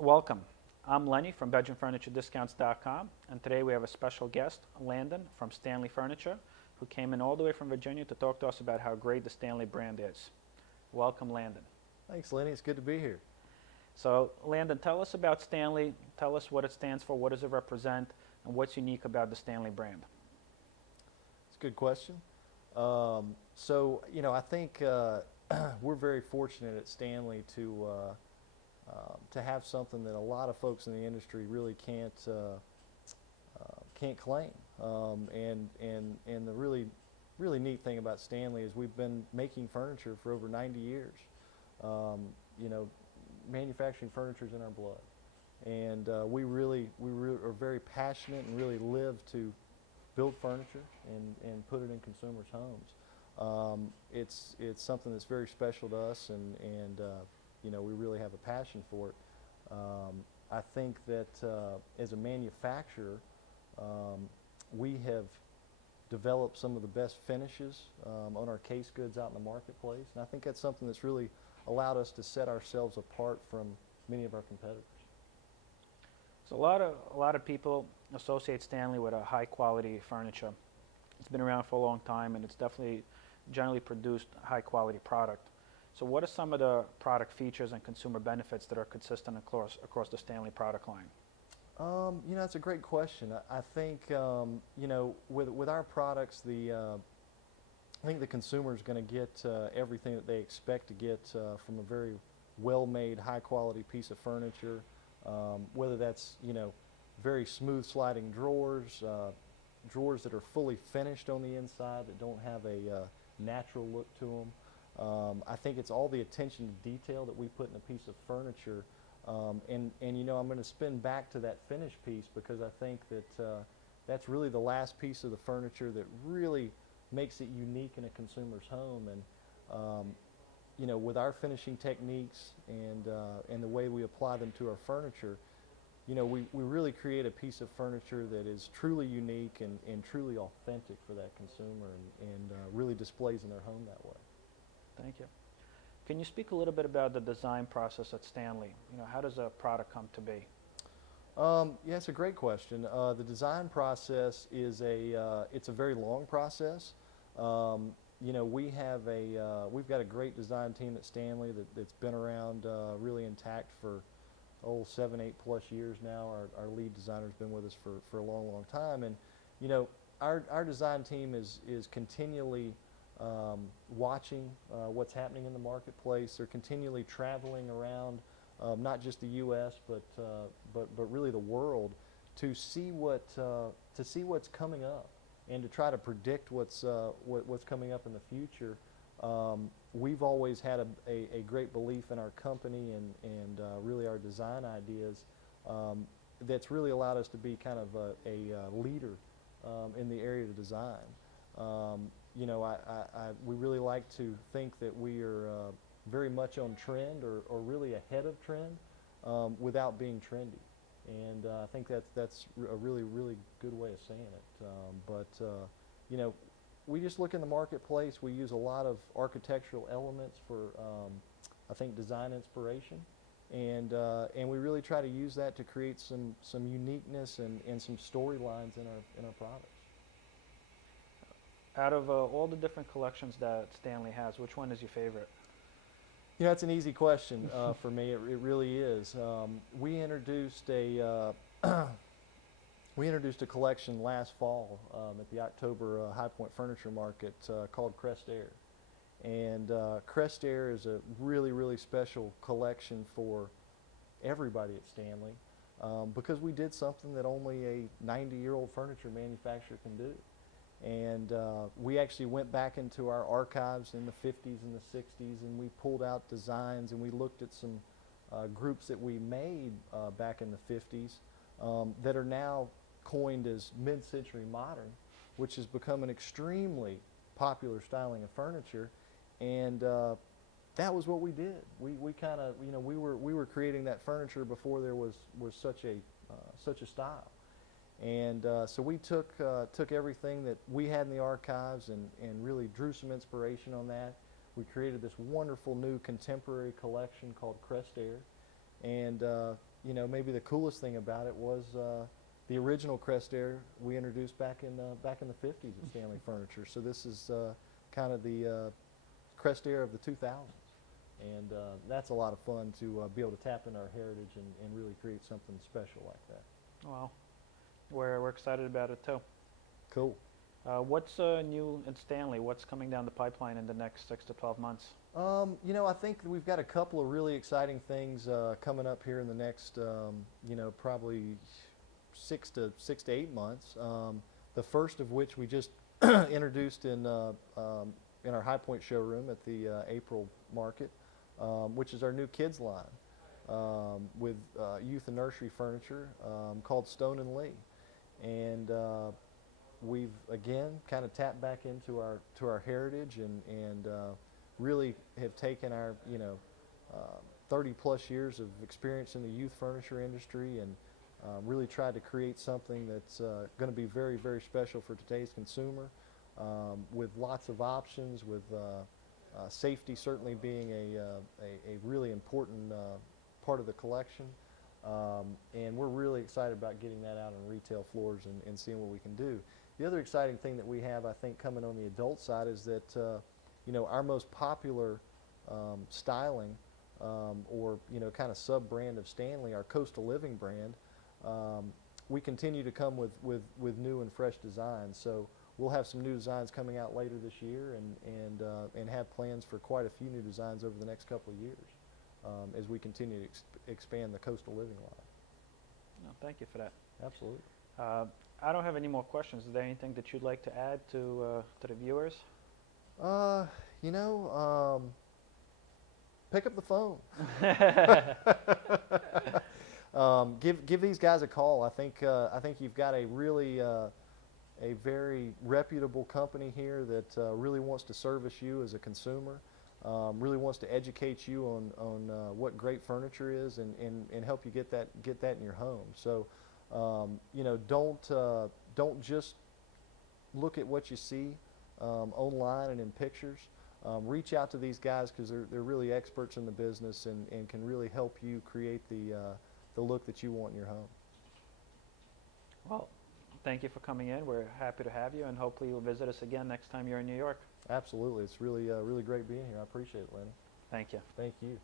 Welcome. I'm Lenny from BedroomFurnitureDiscounts.com, and today we have a special guest, Landon from Stanley Furniture, who came in all the way from Virginia to talk to us about how great the Stanley brand is. Welcome, Landon. Thanks, Lenny. It's good to be here. So, Landon, tell us about Stanley. Tell us what it stands for, what does it represent, and what's unique about the Stanley brand. It's a good question. I think we're very fortunate at Stanley to have something that a lot of folks in the industry really can't claim. And the really neat thing about Stanley is we've been making furniture for over 90 years. You know, manufacturing furniture is in our blood, and we are very passionate and really live to build furniture and put it in consumers' homes. It's something that's very special to us, and we really have a passion for it. I think that as a manufacturer, we have developed some of the best finishes on our case goods out in the marketplace, and I think that's something that's really allowed us to set ourselves apart from many of our competitors. So a lot of people associate Stanley with a high quality furniture. It's been around for a long time, and it's definitely generally produced high quality product. So what are some of the product features and consumer benefits that are consistent across the Stanley product line? That's a great question. I think with our products, I think the consumer is going to get everything that they expect to get from a very well-made, high-quality piece of furniture. Whether that's very smooth sliding drawers, drawers that are fully finished on the inside that don't have a natural look to them. I think it's all the attention to detail that we put in a piece of furniture. I'm going to spin back to that finish piece because I think that that's really the last piece of the furniture that really makes it unique in a consumer's home. And with our finishing techniques and the way we apply them to our furniture, we really create a piece of furniture that is truly unique and truly authentic for that consumer and really displays in their home that way. Thank you. Can you speak a little bit about the design process at Stanley? How does a product come to be? Yeah, it's a great question. The design process is it's a very long process. We've got a great design team at Stanley that's been around really intact for 7-8+ years now. Our lead designer's been with us for a long time, and our design team is continually watching what's happening in the marketplace. They're continually traveling around, not just the U.S. but really the world, to see what's coming up and to try to predict what's coming up in the future. We've always had a great belief in our company and really our design ideas that's really allowed us to be kind of a leader in the area of design. We really like to think that we are very much on trend or really ahead of trend without being trendy. And I think that's a really good way of saying it. We just look in the marketplace. We use a lot of architectural elements for, I think, design inspiration, and we really try to use that to create some uniqueness and some storylines in our products. Out of all the different collections that Stanley has, which one is your favorite? That's an easy question for me. It really is. We introduced a collection last fall at the October High Point Furniture Market called Crest Air, and Crest Air is a really special collection for everybody at Stanley because we did something that only a 90-year-old furniture manufacturer can do. And we actually went back into our archives in the 50s and the 60s, and we pulled out designs and we looked at some groups that we made back in the 50s that are now coined as mid-century modern, which has become an extremely popular styling of furniture. And that was what we did. We kind of, we were creating that furniture before there was such a style. And so we took everything that we had in the archives and really drew some inspiration on that. We created this wonderful new contemporary collection called Crest Air. And you know, maybe the coolest thing about it was the original Crest Air we introduced back in the 50s at Stanley Furniture. So this is kind of the Crest Air of the 2000s, and that's a lot of fun to be able to tap into our heritage and really create something special like that. Well, we're excited about it too. Cool. What's new in Stanley? What's coming down the pipeline in the next 6 to 12 months? You know, I think that we've got a couple of really exciting things coming up here in the next, you know, probably 6 to 8 months. The first of which we just introduced in our High Point showroom at the April market, which is our new kids line with youth and nursery furniture called Stone and Lee, and we've again kind of tapped back into our heritage and really have taken our 30 plus years of experience in the youth furniture industry and really tried to create something that's going to be very, very special for today's consumer, with lots of options, with safety certainly being a really important part of the collection. And we're really excited about getting that out on retail floors and seeing what we can do. The other exciting thing that we have, I think, coming on the adult side is that you know, our most popular styling or, you know, kind of sub-brand of Stanley, our Coastal Living brand, we continue to come with new and fresh designs. So we'll have some new designs coming out later this year and have plans for quite a few new designs over the next couple of years as we continue to expand the Coastal Living line. No, thank you for that. Absolutely. I don't have any more questions. Is there anything that you'd like to add to the viewers? You know, pick up the phone. Give these guys a call. I think you've got a really a very reputable company here that really wants to service you as a consumer, really wants to educate you on what great furniture is and help you get that in your home. So you know, don't just look at what you see online and in pictures. Reach out to these guys because they're really experts in the business and can really help you create the look that you want in your home. Well, thank you for coming in. We're happy to have you, and hopefully you'll visit us again next time you're in New York. Absolutely. It's really great being here. I appreciate it, Lenny. Thank you. Thank you.